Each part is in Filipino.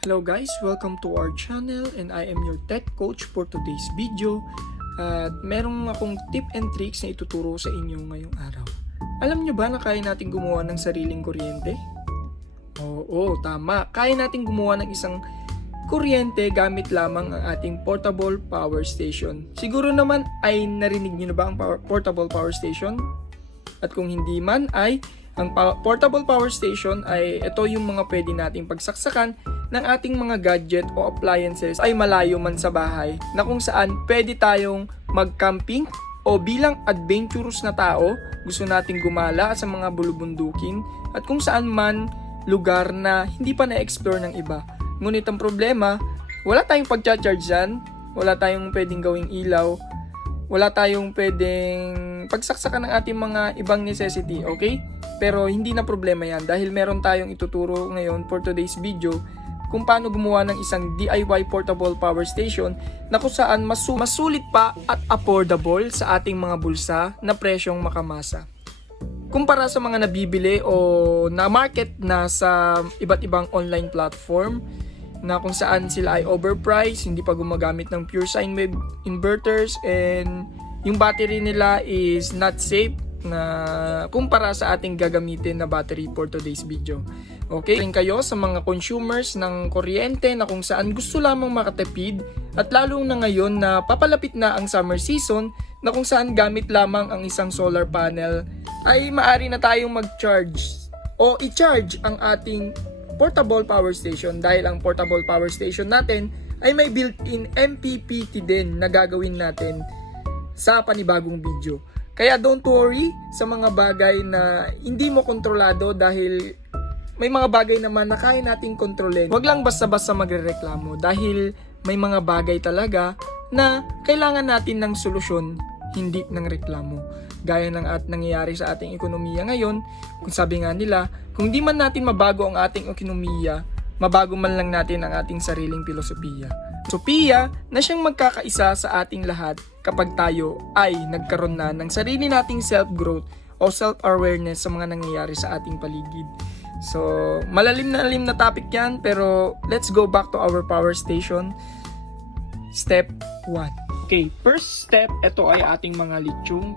Hello guys, welcome to our channel and I am your tech coach for today's video. At merong akong tip and tricks na ituturo sa inyo ngayong araw. Alam nyo ba na kaya natin gumawa ng sariling kuryente? Oo, tama. Kaya natin gumawa ng isang kuryente gamit lamang ang ating portable power station. Siguro naman ay narinig nyo na ba ang portable power station? At kung hindi man ay ang portable power station ay ito yung mga pwede nating pagsaksakan ng ating mga gadget o appliances ay malayo man sa bahay na kung saan pwede tayong mag-camping o bilang adventurous na tao gusto nating gumala sa mga bulubundukin at kung saan man lugar na hindi pa na-explore ng iba. Ngunit ang problema, wala tayong pag-charge dyan, wala tayong pwedeng gawing ilaw, wala tayong pwedeng pagsaksakan ng ating mga ibang necessity, okay? Pero hindi na problema yan dahil meron tayong ituturo ngayon for today's video kung paano gumawa ng isang DIY portable power station na kung saan masulit pa at affordable sa ating mga bulsa na presyong makamasa. Kumpara sa mga nabibili o na market na sa iba't ibang online platform na kung saan sila ay overpriced, hindi pa gumagamit ng pure sine wave inverters and yung battery nila is not safe na kumpara sa ating gagamitin na battery for today's video. Okay, rin kayo sa mga consumers ng kuryente na kung saan gusto lamang makatipid at lalo na ngayon na papalapit na ang summer season na kung saan gamit lamang ang isang solar panel ay maaari na tayong mag-charge o i-charge ang ating portable power station dahil ang portable power station natin ay may built-in MPPT din na gagawin natin sa panibagong video. Kaya don't worry sa mga bagay na hindi mo kontrolado dahil may mga bagay naman na kaya nating kontrolin. Huwag lang basta-basta magrereklamo dahil may mga bagay talaga na kailangan natin ng solusyon, hindi ng reklamo. Gaya ng nangyayari sa ating ekonomiya ngayon, kung sabi nga nila, kung di man natin mabago ang ating ekonomiya, mabago man lang natin ang ating sariling filosofiya. Sopiya na siyang magkakaisa sa ating lahat kapag tayo ay nagkaroon na ng sarili nating self-growth o self-awareness sa mga nangyayari sa ating paligid. So, malalim na topic yan, pero let's go back to our power station. Step 1. Okay, first step, ito ay ating mga lithium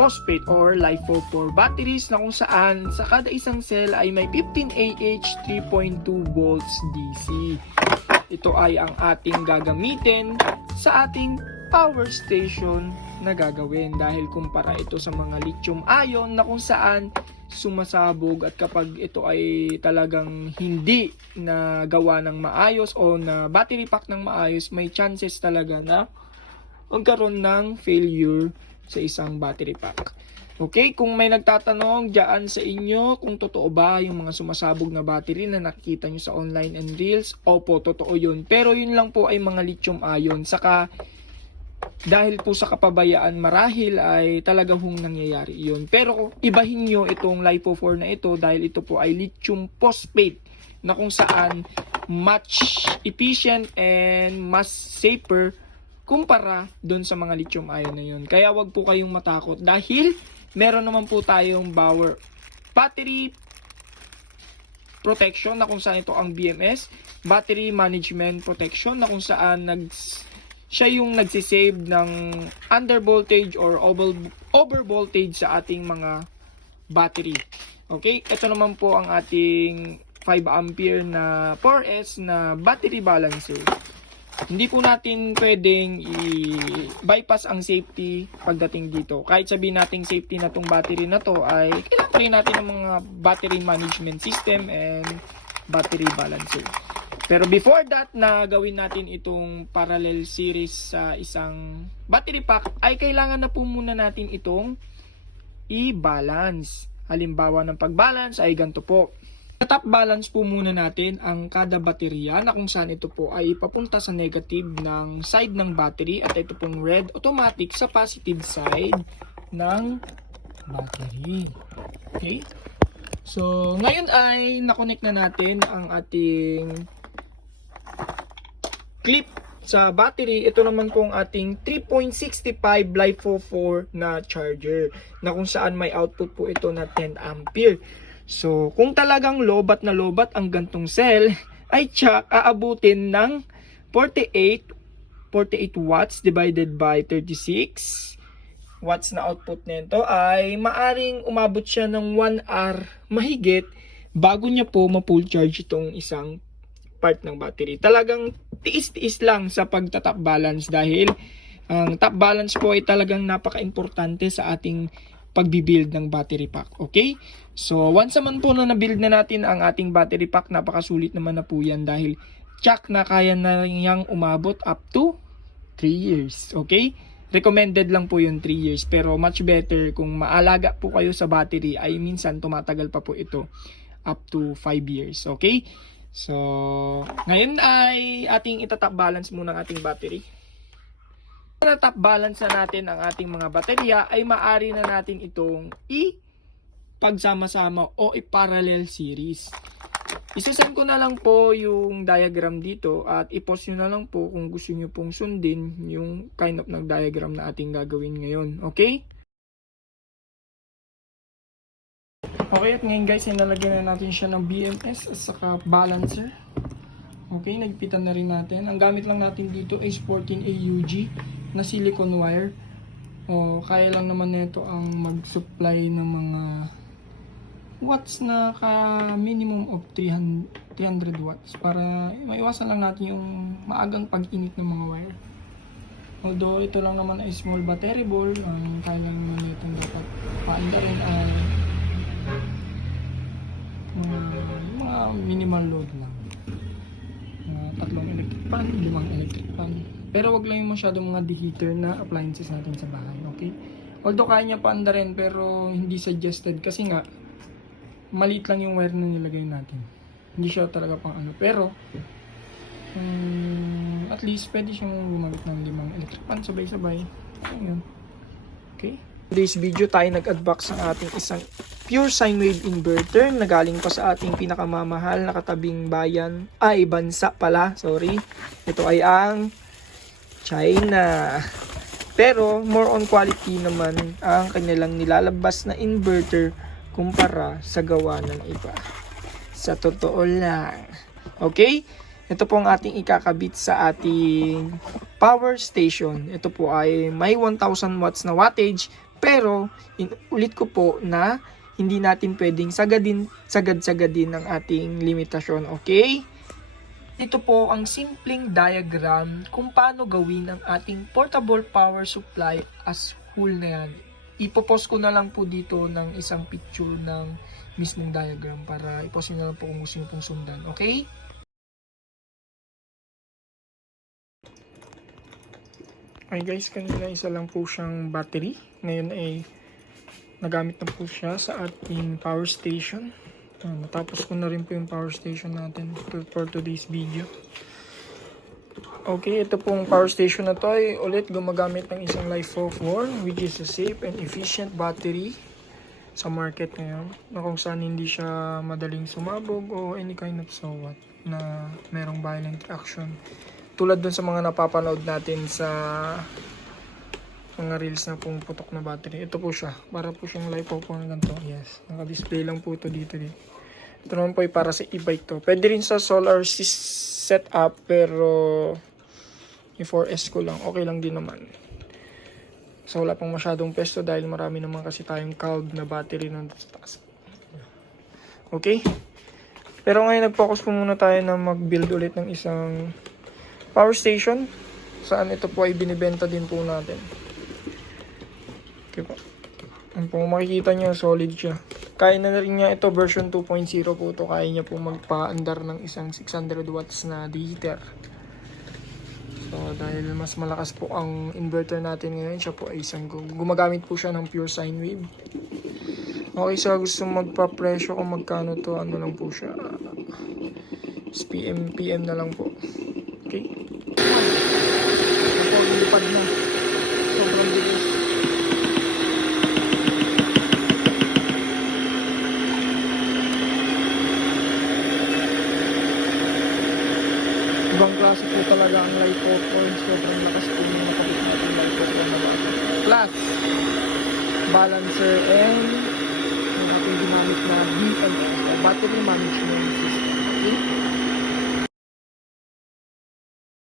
phosphate or LiFePO4 batteries na kung saan sa kada isang cell ay may 15Ah 3.2 volts DC. Ito ay ang ating gagamitin sa ating power station na gagawin dahil kumpara ito sa mga lithium ion na kung saan sumasabog at kapag ito ay talagang hindi na gawa ng maayos o na battery pack ng maayos, may chances talaga na magkaroon ng failure sa isang battery pack. Okay, kung may nagtatanong dyan sa inyo kung totoo ba yung mga sumasabog na battery na nakikita nyo sa online and reels, opo, totoo yun. Pero yun lang po ay mga lithium ion. Saka dahil po sa kapabayaan marahil ay talaga hong nangyayari yun. Pero ibahin nyo itong LiFePO4 na ito dahil ito po ay lithium phosphate na kung saan much efficient and mas safer kumpara doon sa mga lithium ion na yun. Kaya wag po kayong matakot dahil meron naman po tayong battery protection na kung saan ito ang BMS, battery management protection na kung saan siya yung nagsisave ng under voltage or over voltage sa ating mga battery. Okay, ito naman po ang ating 5 ampere na 4S na battery balancer. Hindi po natin pwedeng i-bypass ang safety pagdating dito. Kahit sabihin natin safety na tong battery na to ay kailangan pa rin natin ng mga battery management system and battery balancer. Pero before that na gawin natin itong parallel series sa isang battery pack ay kailangan na po muna natin itong i-balance. Halimbawa ng pag-balance ay ganito po. Top balance po muna natin ang kada baterya na kung saan ito po ay ipapunta sa negative ng side ng battery at ito pong red automatic sa positive side ng battery. Okay? So, ngayon ay nakonect na natin ang ating clip sa battery. Ito naman po ang ating 3.65 LiFePO4 na charger na kung saan may output po ito na 10 ampere. So, kung talagang lobat na lobat ang gantong cell, ay aabutin ng 48 watts divided by 36 watts na output nito ay maaring umabot siya ng 1 hour mahigit bago niya po ma-full charge itong isang part ng battery. Talagang tiis-tiis lang sa pagta-top balance dahil ang top balance po ay talagang napaka-importante sa ating pagbibuild ng battery pack. Okay? So, once naman po na nabuild na natin ang ating battery pack, napakasulit naman na po yan dahil tsak na kaya na niyang umabot up to 3 years. Okay? Recommended lang po yung 3 years. Pero much better kung maalaga po kayo sa battery ay minsan tumatagal pa po ito up to 5 years. Okay? So, ngayon ay ating itatop balance muna ang ating battery. Na top balance na natin ang ating mga baterya ay maaari na natin itong pagsama-sama o i-parallel series. Isasend ko na lang po yung diagram dito at i-post nyo na lang po kung gusto nyo pong sundin yung kind of ng diagram na ating gagawin ngayon. Okay? Okay, at ngayon guys, nalagyan na natin siya ng BMS at saka balancer. Okay, nagpitan na rin natin. Ang gamit lang natin dito is 14 AUG na silicone wire. O, kaya lang naman nito ang mag-supply ng mga watts na minimum of 300 watts para maiwasan lang natin yung maagang pag-init ng mga wire. Although ito lang naman ay small battery ball, kaya lang naman itong dapat paanda rin ay mga minimal load lang. 3 electric fan, 5 electric fan. Pero wag lang yung masyadong mga deheater na appliances natin sa bahay, okay? Although kaya niya paanda rin pero hindi suggested kasi nga maliit lang yung wire na nilagay natin. Hindi siya talaga pang ano. Pero at least pwede siyang gumamit ng 5 electric fan sabay-sabay. Ayun. Okay? Today's video tayo nag-unbox ng ating isang pure sine wave inverter na galing pa sa ating pinakamamahal na katabing bayan. Bansa pala. Sorry. Ito ay ang China. Pero more on quality naman ang kanilang nilalabas na inverter kumpara sa gawa ng iba. Sa totoo lang. Okay? Ito po ang ating ikakabit sa ating power station. Ito po ay may 1000 watts na wattage. Pero, ulit ko po na hindi natin pwedeng sagad-sagadin ang ating limitasyon. Okay? Ito po ang simpleng diagram kung paano gawin ang ating portable power supply as whole na yan. Ipopost ko na lang po dito ng isang picture ng mismong diagram para ipost nyo na lang po kung gusto nyo pong sundan. Okay? Okay guys, kanina isa lang po siyang battery. Ngayon ay nagamit na po siya sa ating power station. Natapos ko na rin po yung power station natin for today's video. Okay, ito pong power station na to ay ulit gumagamit ng isang LiFePO4 which is a safe and efficient battery sa market ngayon na kung saan hindi siya madaling sumabog o any kind of so what na merong violent reaction. Tulad dun sa mga napapanood natin sa mga reels na pong putok na battery. Ito po siya. Para po siyang LiFePO4 na ganito. Yes. Naka-display lang po ito dito. Ito naman po ay para sa e-bike to. Pwede rin sa solar setup pero yung 4S ko lang. Okay lang din naman. So wala pang masyadong pesto dahil marami naman kasi tayong calb na battery nandun sa taas. Okay? Pero ngayon nag-focus po muna tayo na mag-build ulit ng isang power station. Saan ito po ay binibenta din po natin. Okay po. Kung makikita nyo, solid siya. Kaya na rin niya ito, version 2.0 po ito. Kaya niya po magpa-andar ng isang 600 watts na deheater. So, dahil mas malakas po ang inverter natin ngayon, siya po ay isang gumagamit po siya ng pure sine wave. Okay, so gusto magpa-presyo kung magkano to, ano lang po siya. PM na lang po. Okay? Ito, lipad na. Sobrang bilis. Ibang klase po talaga ang LiFePO4. Sobrang lakas po yung nakapit natin LiFePO4 na bago. Plus, balancer and yung ating ginamit na BMS, battery management system. Okay?